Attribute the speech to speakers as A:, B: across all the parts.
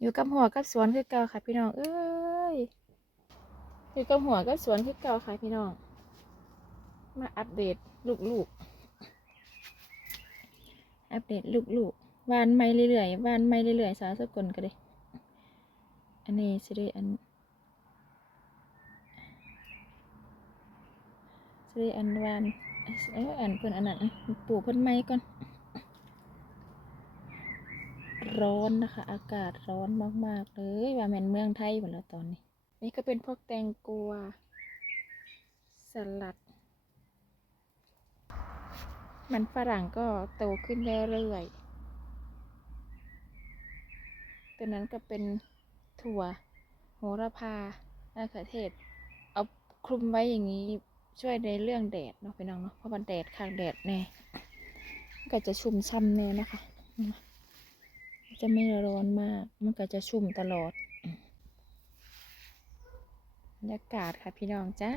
A: อยู่กับหัวกับสวนคือเก่าค่ะพี่น้อง เอ้ย อยู่กับหัวกับสวนคือเก่าค่ะพี่น้อง มาอัปเดตลูกๆ อัปเดตลูกๆวานไม่เรื่อยๆวานไม่เรื่อยๆ สาวสกุลก็เลยอันนี้สิได้อันสิได้อันวานเอ้ยอันเพิ่นอันนั้นอะปลูกเพิ่นไม้ก่อน ร้อนนะคะ อากาศร้อนมาก ๆ เลยว่าแมนเมืองไทยหมดแล้วตอนนี้ นี่ก็เป็นพวกแตงกวาสลัด มันฝรั่งก็โตขึ้นเรื่อยๆตัวนั้นก็เป็นถั่วโหระพามะเขือเทศ เอาคลุมไว้อย่างนี้ช่วยในเรื่องแดดเนาะพี่น้องเนาะเพราะมันแดดข้างแดดแน่ก็จะชุ่มช่ำแน่นะคะ จะไม่ร้อนมาก มันก็จะชุ่มตลอดบรรยากาศค่ะพี่น้องจ้า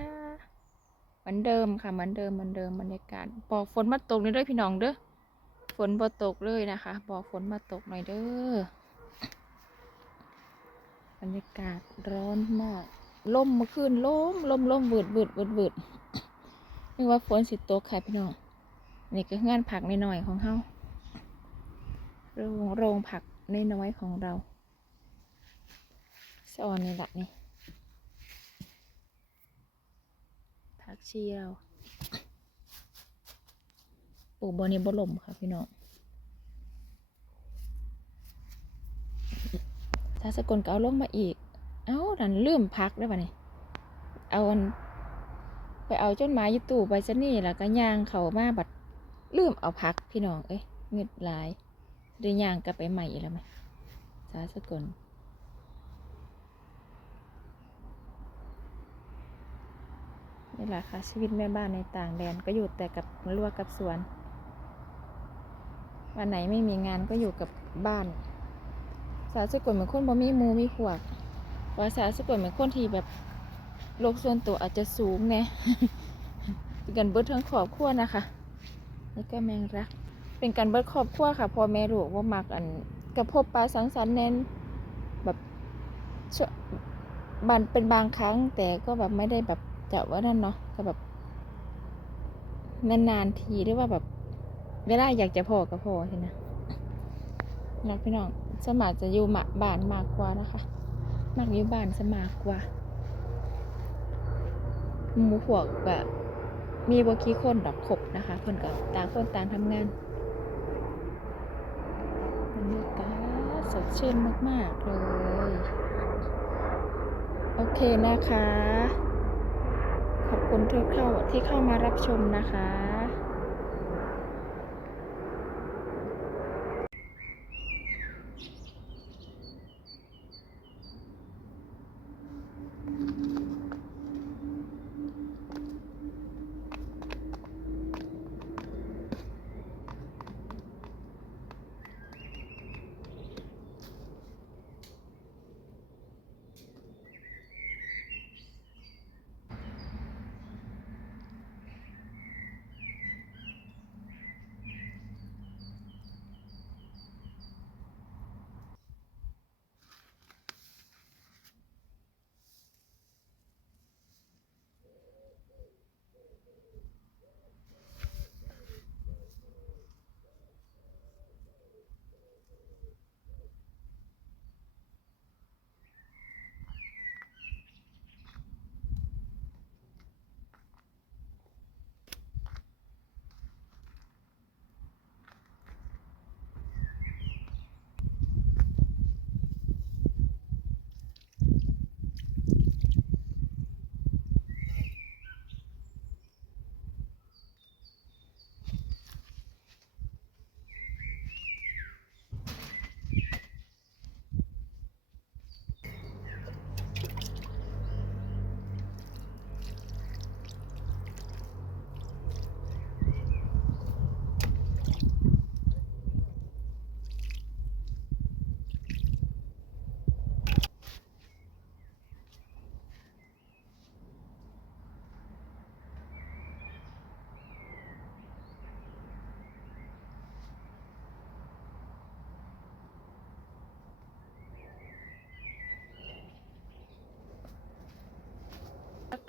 A: เหมือนเดิมค่ะเหมือนเดิมเหมือนเดิมบรรยากาศบอกฝนมาตกเลยเด้อพี่น้องเด้อฝนบ่ตกเลยนะคะ บอกฝนมาตกหน่อยเด้อบรรยากาศร้อนมากลมเมื่อคืนลมลมลมเวิดเวิดเวิดเวิดนึกว่าฝนสิตกค่ะพี่น้องนี่ก็งานผักในหน่อยของเฮาโรงโรงผัก น้อยๆของเราสะออนนี่แหละนี่ผักชีเราปลูกบอนี้บ่ลมค่ะพี่น้องถ้าสกลก็เอาลงมาอีก เอ้าดันลืมพักได้ป่ะนี่เอาไปเอาจนไม้ยู่ตู้ไปซะนี่แล้วก็ย่างเขามาบัดลืมเอาพักพี่น้อง เอ้ยเงืดหลาย หรือย่างกลับไปใหม่อีกแล้วไหมสาสกลนี่แหละค่ะ ชีวิตแม่บ้านในต่างแดนก็อยู่แต่กับลวกกับสวน วันไหนไม่มีงานก็อยู่กับบ้าน สาวสกลเหมือนคนบ่มีมูมีพวกว่าสาวสกลเหมือนคนที่แบบโลกส่วนตัวอาจจะสูงแน่เป็นกันเบิดทั้งครอบครัวนะคะ แล้วก็แมงรัก เป็นการเบิดครอบครัวค่ะพ่อแม่ลูกว่ามักอันกับพบปลาสังสรรค์แน่นแบบบันเป็นบางครั้ง แต่ก็แบบไม่ได้แบบจะว่านั่นเนาะก็แบบนานๆทีหรือว่าแบบ เวลาอยากจะพอกับพอใช่ไหมรักพี่น้องสมากจะอยู่มาบ้านมากกว่านะคะมักอยู่บ้านสมากกว่าหมูพวกก็มีบกี่คนดอกขบนะคะคนก็ต่างคนต่างทำงาน บรรยากาศสดชื่นมาก ๆ เลย โอเคนะคะ ขอบคุณที่เข้าที่เข้ามารับชมนะคะ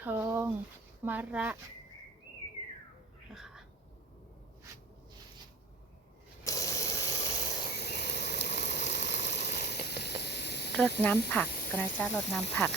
A: ทองมะระนะคะรดน้ำผักกระจ้ารดน้ำผัก